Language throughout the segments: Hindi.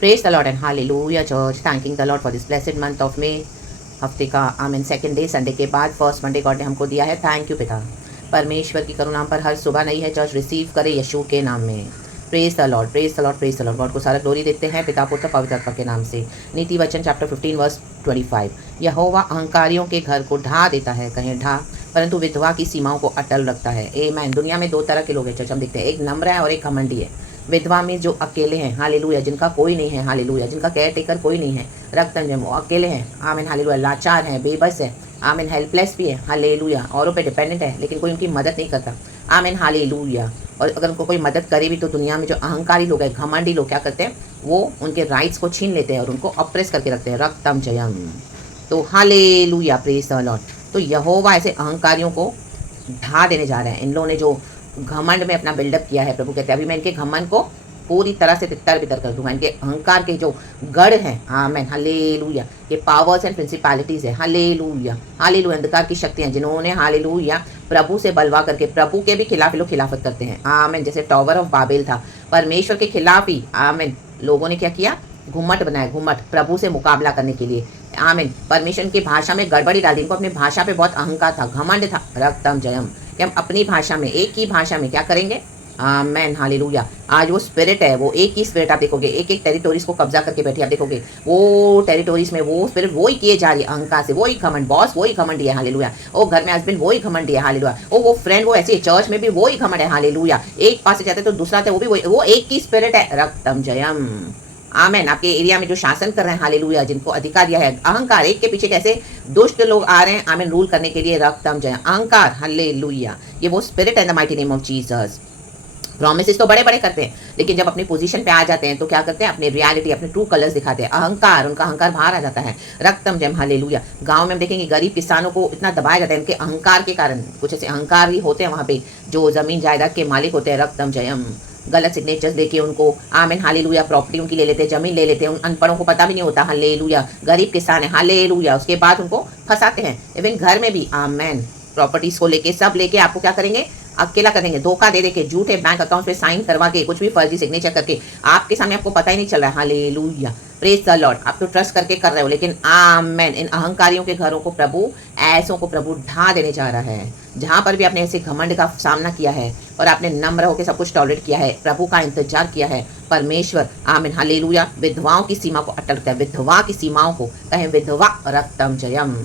Praise the Lord and hallelujah church, thanking the Lord for this blessed month of May. हफ्ते का आमीन सेकंड डे, संडे के बाद फर्स्ट मंडे गॉड ने हमको दिया है। थैंक यू पिता परमेश्वर की करुणा पर हर सुबह नई है। चर्च रिसीव करे यीशु के नाम में। Praise the Lord, praise the Lord, praise the Lord. God को सारा ग्लोरी देते हैं पिता पुत्र पवित्र आत्मा के नाम से। नीति वचन चैप्टर 15 वर्स 25। यहोवा अहंकारियों के घर को ढा देता है, कहीं ढा, परंतु विधवा की सीमाओं को अटल रखता है। आमीन। दुनिया में दो तरह के लोग हैं चर्च, हम देखते हैं, एक नम्र है और एक घमंडी है। विधवा में जो अकेले हैं, हालेलुया, जिनका कोई नहीं है, हालेलुया, जिनका केयर टेकर कोई नहीं है, रक्तम वो अकेले हैं, आमीन, हालेलुया, लाचार हैं, बेबस है, आमीन, हेल्पलेस भी है, हालेलुया, औरों पे डिपेंडेंट है, लेकिन कोई उनकी मदद नहीं करता, आमीन, हालेलुया। और अगर उनको कोई मदद करे भी तो दुनिया में जो अहंकारी लोग हैं, घमंडी लोग क्या करते हैं, वो उनके राइट्स को छीन लेते हैं और उनको अप्रेस करके रखते हैं। रक्तम जयम। तो हालेलुया, प्रेज द लॉर्ड। तो यहोवा ऐसे अहंकारियों को ढा देने जा रहे हैं। इन लोगों ने जो घमंड में अपना बिल्डअप किया है, प्रभु कहते हैं अभी मैं इनके घमंड को पूरी तरह से तितर बितर कर दूंगा। इनके अहंकार के जो गढ़ हैं, आमेन, हालेलुया, ये पावर्स एंड प्रिंसिपैलिटीज है, हालेलुया, हालेलुया, अंधकार की शक्तियां जिन्होंने, हालेलुया, प्रभु से बलवा करके प्रभु के भी खिलाफ लोग खिलाफत करते हैं, आमेन। जैसे टावर ऑफ बाबेल था, परमेश्वर के खिलाफ ही, आमेन, लोगों ने क्या किया, घुमट बनाया, घुमट, प्रभु से मुकाबला करने के लिए, आमीन। परमेश्वर की भाषा में गड़बड़ी डाल दी। इनको अपनी भाषा पे बहुत अहंकार था, घमंड था, रक्तम जयम, कि हम अपनी भाषा में, एक ही भाषा में क्या करेंगे, आमेन, हालेलुया। आज वो स्पिरिट है, वो एक ही स्पिरिट आप देखोगे, एक एक टेरिटोरीज को कब्जा करके बैठी, आप देखोगे वो टेरिटोरीज में वो स्पिरिट वही किए जा रही है, अहंकार से, वही घमंड, बॉस वही घमंडी है, हालेलुया, वो घर में हस्बैंड वही घमंडी है, हालेलुया, वो फ्रेंड वो ऐसे, चर्च में भी वही घमंड है, हालेलुया, एक पास से जाते तो दूसरा थे, वो भी वो एक ही स्पिरिट है, रक्तम जयम, आमेन। आपके एरिया में जो शासन कर रहे हैं, हालेलुया, जिनको अधिकार दिया है, अहंकार, एक के पीछे कैसे दुष्ट लोग आ रहे हैं, आमेन, रूल करने के लिए, रक्तम जय, अहंकार, हालेलुया, ये वो स्पिरिट है, the mighty name of Jesus. Promises तो बड़े बड़े करते हैं, लेकिन जब अपनी पोजीशन पे आ जाते हैं तो क्या करते हैं, अपनी रियलिटी, अपने ट्रू कलर्स दिखाते हैं, अहंकार, उनका अहंकार बाहर आ जाता है, रक्तम जय, हालेलुया। गांव में हम देखेंगे गरीब किसानों को इतना दबाया जाता है इनके अहंकार के कारण। कुछ ऐसे अहंकार ही होते हैं वहाँ पे जो जमीन जायदाद के मालिक होते हैं, रक्तम जयम, गलत सिग्नेचर्स देके उनको, आमीन, हालेलुया, प्रॉपर्टी उनकी ले लेते हैं, जमीन ले लेते हैं, उन अनपढ़ों को पता भी नहीं होता, हालेलुया, गरीब किसान है, हालेलुया, उसके बाद उनको फंसाते हैं, इवन घर में भी, आमीन, प्रॉपर्टीज को लेके, सब लेके आपको क्या करेंगे, अकेला करेंगे, धोखा दे देके, झूठे बैंक अकाउंट पे साइन करवा के, कुछ भी फर्जी सिग्नेचर करके, आपके सामने आपको पता ही नहीं चल रहा है, हालेलुया, प्रेज द लॉर्ड। आप तो ट्रस्ट करके कर रहे हो, लेकिन आमेन, इन अहंकारियों के घरों को प्रभु, ऐसों को प्रभु ढा देने जा रहा है। जहां पर भी आपने ऐसे घमंड का सामना किया है और आपने नम्र होकर सब कुछ टॉलरेट किया है, प्रभु का इंतजार किया है, परमेश्वर, आमीन, हालेलुया, विधवाओं की सीमा को अटल रखता है, विधवा की सीमाओं को, कहें विधवा, रक्तम जयम,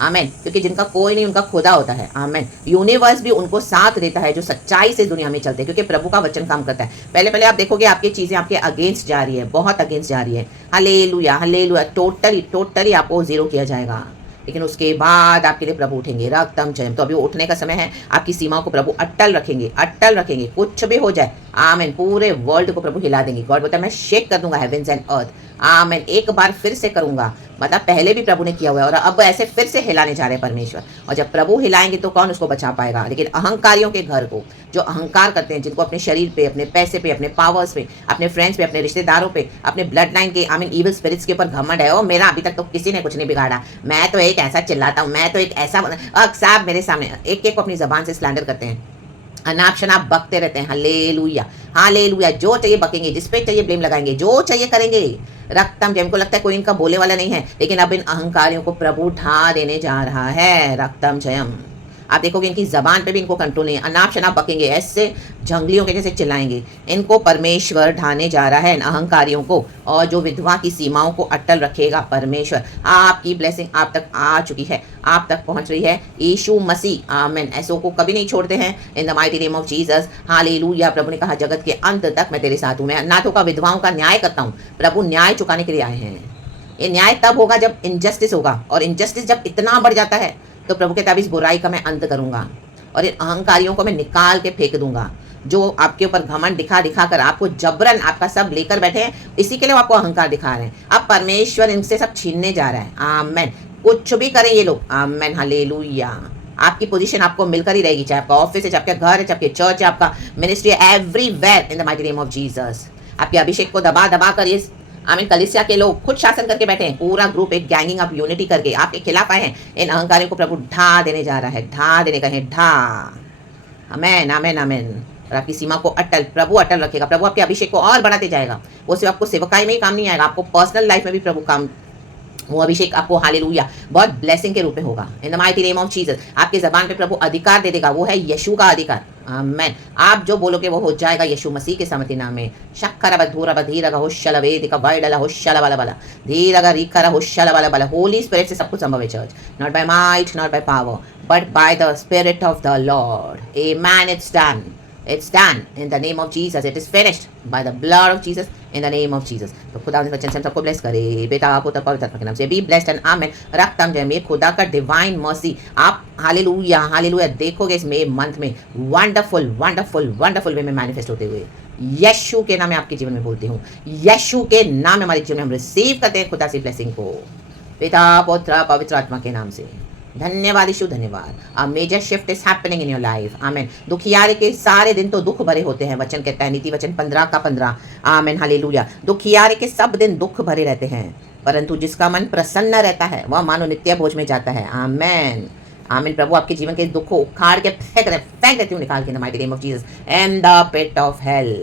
आमेन, क्योंकि जिनका कोई नहीं उनका खुदा होता है, आमेन। यूनिवर्स भी उनको साथ देता है जो सच्चाई से दुनिया में चलते हैं, क्योंकि प्रभु का वचन काम करता है। पहले पहले आप देखोगे आपकी चीजें आपके अगेंस्ट जा रही है, बहुत अगेंस्ट जा रही है, हालेलुया, हालेलुया, टोटली टोटली आपको जीरो किया जाएगा, लेकिन उसके बाद आपके लिए प्रभु उठेंगे, रक्तम जयम। तो अभी उठने का समय है, आपकी सीमाओं को प्रभु अटल रखेंगे, अटल रखेंगे, कुछ भी हो जाए, आमेन, पूरे वर्ल्ड को प्रभु हिला देंगे। गॉड बोलता है मैं शेक कर दूंगा हेवेंस एंड अर्थ, आमेन, एक बार फिर से करूंगा, मतलब पहले भी प्रभु ने किया हुआ है और अब ऐसे फिर से हिलाने जा रहे हैं परमेश्वर। और जब प्रभु हिलाएंगे तो कौन उसको बचा पाएगा, लेकिन अहंकारियों के घर को, जो अहंकार करते हैं, जिनको अपने शरीर पे, अपने पैसे पे, अपने पावर्स पे, अपने फ्रेंड्स पे, अपने रिश्तेदारों पे, अपने ब्लड लाइन के, आमीन, इविल स्पिरिट्स के ऊपर घमंड है, ओ मेरा अभी तक तो किसी ने कुछ नहीं बिगाड़ा, मैं तो एक ऐसा चिल्लाता हूँ, मैं तो एक ऐसा, साहब मेरे सामने एक एक को अपनी जबान से स्लैंडर करते हैं, अनाप शनाप बकते रहते हैं, हालेलुया, हालेलुया, जो चाहिए बकेंगे, जिस पे चाहिए ब्लेम लगाएंगे, जो चाहिए करेंगे, रक्तम जयम। को लगता है कोई इनका बोले वाला नहीं है, लेकिन अब इन अहंकारियों को प्रभु ढा देने जा रहा है, रक्तम जयम। आप देखोगे इनकी जबान पे भी इनको कंट्रोल नहीं है, अनाप शनाप बकेंगे, ऐसे जंगलियों के जैसे चिल्लाएंगे। इनको परमेश्वर ढाने जा रहा है, इन अहंकारियों को, और जो विधवा की सीमाओं को अटल रखेगा परमेश्वर। आपकी ब्लेसिंग आप तक आ चुकी है, आप तक पहुंच रही है, यीशु मसीह, आमीन, ऐसों को कभी नहीं छोड़ते हैं, in the mighty name of Jesus, hallelujah. प्रभु ने कहा जगत के अंत तक मैं तेरे साथ हूं, मैं अनाथों का, विधवाओं का न्याय करता हूं। प्रभु न्याय चुकाने के लिए आए हैं। ये न्याय तब होगा जब इनजस्टिस होगा, और इनजस्टिस जब इतना बढ़ जाता है तो प्रभु कहता है इस बुराई का मैं अंत करूंगा और इन अहंकारियों को मैं निकाल के फेंक दूंगा, जो आपके ऊपर घमंड दिखा दिखा कर आपको जबरन आपका सब लेकर बैठे हैं, इसी के लिए वो आपको अहंकार दिखा रहे हैं। अब परमेश्वर इनसे सब छीनने जा रहा है, आमेन। कुछ भी करें ये लोग, आमेन, हालेलुया। आपकी पोजीशन आपको मिलकर ही रहेगी, चाहे आपका ऑफिस है, चाहे आपका घर है, चाहे आपके चर्च है, आपका मिनिस्ट्री है, everywhere in the mighty name of Jesus. आपके अभिषेक को दबा दबा कर ये, आमीन, कलीसिया के लोग खुद शासन करके बैठे हैं, पूरा ग्रुप एक गैंगिंग ऑफ यूनिटी करके आपके खिलाफ आए हैं। इन अहंकारियों को प्रभु ढा देने जा रहा है, ढा देने का है, ढा, आमेन, आमेन, आमेन। और आपकी सीमा को प्रभु अटल रखेगा। प्रभु आपके अभिषेक को और बढ़ाते जाएगा। वो सिर्फ आपको सेवकाई में ही काम नहीं आएगा, आपको पर्सनल लाइफ में भी प्रभु काम, वो अभिषेक आपको हालेलुया बहुत ब्लेसिंग के रूप में होगा। इन the mighty name of Jesus आपके जबान पे प्रभु अधिकार दे देगा, वो है यीशु का अधिकार। आमेन। आप जो बोलोगे वो हो जाएगा यीशु मसीह के समति नाम में। शक्कर धूरा धीरगा होशल वेदिका वाइडला होशल वाला वाला धीरगा रिकरा होशल वाला वाला। होली स्पिरिट से सब कुछ संभव है church, not by might not by power but by the spirit of the Lord. Amen. It's done, it's done in the name of Jesus, it is finished by the blood of Jesus in the name of Jesus। तो खुदा ने वचन से हम सबको ब्लेस करे, बेटा पुत्र पवित्र आत्मा के नाम से बी ब्लेस्ड एंड आमेन। रखतम जय में खुदा का डिवाइन मर्सी आप हालेलुया हालेलुया देखोगे इस मे मंथ में वंडरफुल वंडरफुल वंडरफुल वे में मैनिफेस्ट होते हुए। यीशु के नाम में आपके जीवन में बोलती हूँ, यीशु के नाम में हमारे जीवन में हम रिसीव करते हैं खुदा से ब्लेसिंग को, पिता पुत्र पवित्र आत्मा के नाम से। धन्यवाद यीशु, धन्यवाद। A major shift is happening in your life. Amen. दुखियारे के सारे दिन तो दुख भरे होते हैं, वचन कहता है नीति वचन 15 का 15। Amen hallelujah. दुखियारे के सब दिन दुख भरे रहते हैं, परंतु जिसका मन प्रसन्न रहता है वह मानो नित्य भोज में जाता है। आमेन आमीन। प्रभु आपके जीवन के दुख को उखाड़ के फेंक देती हूँ निकाल के, in the mighty name of Jesus and the pit of hell.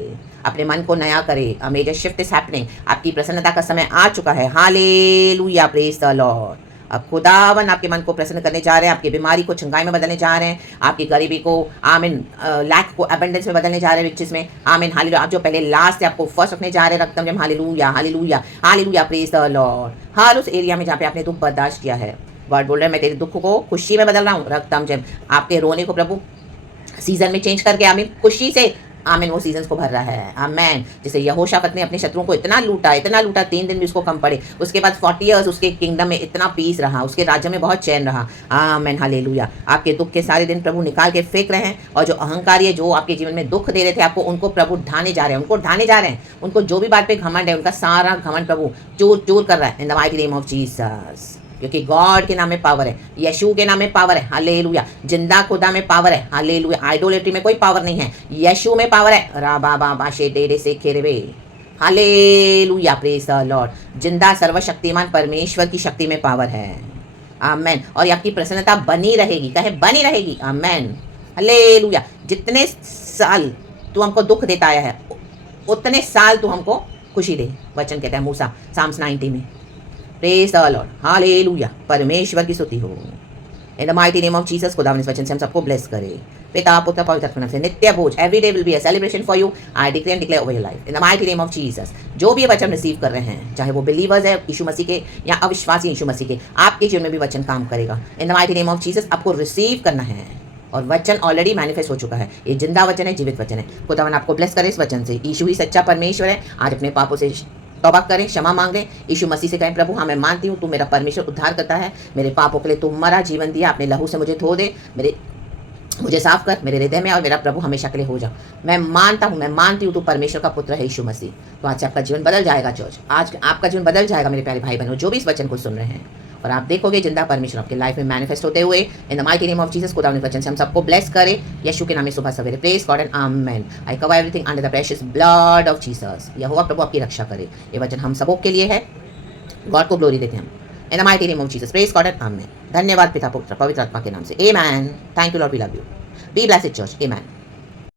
अपने मन को नया करे। A major shift is happening. आपकी प्रसन्नता का समय आ चुका है। Hallelujah, praise the Lord. अब खुदावन आपके मन को प्रसन्न करने जा रहे हैं, आपकी बीमारी को चंगाई में बदलने जा रहे हैं, आपकी गरीबी को आमीन लैक को अबंडेंस में बदलने जा रहे हैं, रिचेस में। आमीन हालेलुया। आप जो पहले लास्ट से आपको फर्स्ट रखने जा रहे हैं रक्तम जम। Hallelujah hallelujah hallelujah, praise the lord. हर उस एरिया में जहाँ पे आपने दुख बर्दाश्त किया है, वर्ड बोल रहे हैं मैं तेरे दुख को खुशी में बदल रहा हूँ। रक्तम जम आपके रोने को प्रभु सीजन में चेंज करके आमीन खुशी से आमीन वो सीजन्स को भर रहा है। आमीन। जैसे यहोशाफत ने अपने शत्रुओं को इतना लूटा 3 दिन भी उसको कम पड़े, उसके बाद 40 ईयर्स उसके किंगडम में इतना पीस रहा, उसके राज्य में बहुत चैन रहा। आमीन हालेलुया। आपके दुख के सारे दिन प्रभु निकाल के फेंक रहे हैं, और जो अहंकारी है जो आपके जीवन में दुख दे रहे थे आपको, उनको प्रभु ढाने जा रहे हैं, उनको ढाने जा रहे हैं। उनको जो भी बात पे घमंड है उनका सारा घमंड प्रभु चूर चूर कर रहा है इन the mighty name of Jesus. क्योंकि गॉड के नाम में पावर है, यीशु के नाम में पावर है। हालेलुया। जिंदा खुदा में पावर है। हालेलुया। आइडोलेट्री में कोई पावर नहीं है, यीशु में पावर है। राबा बाबा शे डेरे से खेरवे। Hallelujah, praise the lord. जिंदा सर्वशक्तिमान परमेश्वर की शक्ति में पावर है। आमेन। और आपकी प्रसन्नता बनी रहेगी, कहे बनी रहेगी। Amen hallelujah. जितने साल तू हमको दुख देता आया है उतने साल तू हमको खुशी दे, वचन कहता है मूसा साम्स 90 में। Praise the Lord. हालेलुया। परमेश्वर की स्तुति हो। इन the mighty name of Jesus खुदा इस वचन से हम सबको ब्लेस करे, पिता पुत्र पवित्र आत्मा से। नित्य भोज every day will be a celebration for you. I declare and declare over your life in the mighty name of Jesus. जो भी वचन रिसीव कर रहे हैं, चाहे वो बिलीवर्स है यीशु मसीह के या अविश्वासी यीशु मसीह के, आपके जीवन में भी वचन काम करेगा। इन the mighty name of Jesus आपको रिसीव करना है, और वचन ऑलरेडी मैनिफेस्ट हो चुका है। ये जिंदा वचन है, जीवित वचन है। खुदावन आपको ब्लेस करे इस वचन से। यीशु ही सच्चा परमेश्वर है। आज अपने पापों से तौबा करें, क्षमा मांग लें, यीशु मसीह से कहें प्रभु हाँ मैं मानती हूँ तू मेरा परमेश्वर उद्धार करता है, मेरे पापों के लिए तू मरा, जीवन दिया, अपने लहू से मुझे धो दे, मुझे साफ कर मेरे हृदय में, और मेरा प्रभु हमेशा के लिए हो जा। मैं मानता हूँ, मैं मानती हूँ तू परमेश्वर का पुत्र है यीशु मसीह। तो आज से आपका जीवन बदल जाएगा चर्च, आज आपका जीवन बदल जाएगा मेरे प्यारे भाई बहनों जो भी इस वचन को सुन रहे हैं, और आप देखोगे जिंदा परमेश्वर आपके लाइफ में मैनिफेस्ट होते हुए। इन the mighty name of Jesus खुदा अपने वचन से हम सबको ब्लेस करे यीशु के नाम में सुबह सवेरे। Praise God and amen. I cover everything under the precious blood of Jesus. यहोवा प्रभु आपकी रक्षा करे। ये वचन हम सबों के लिए है। गॉड को ग्लोरी देते हैं हम in the mighty name of Jesus. Praise God and amen. धन्यवाद पिता पुत्र पवित्र आत्मा के नाम से। Amen. Thank you lord, we love you. Be blessed church. Amen.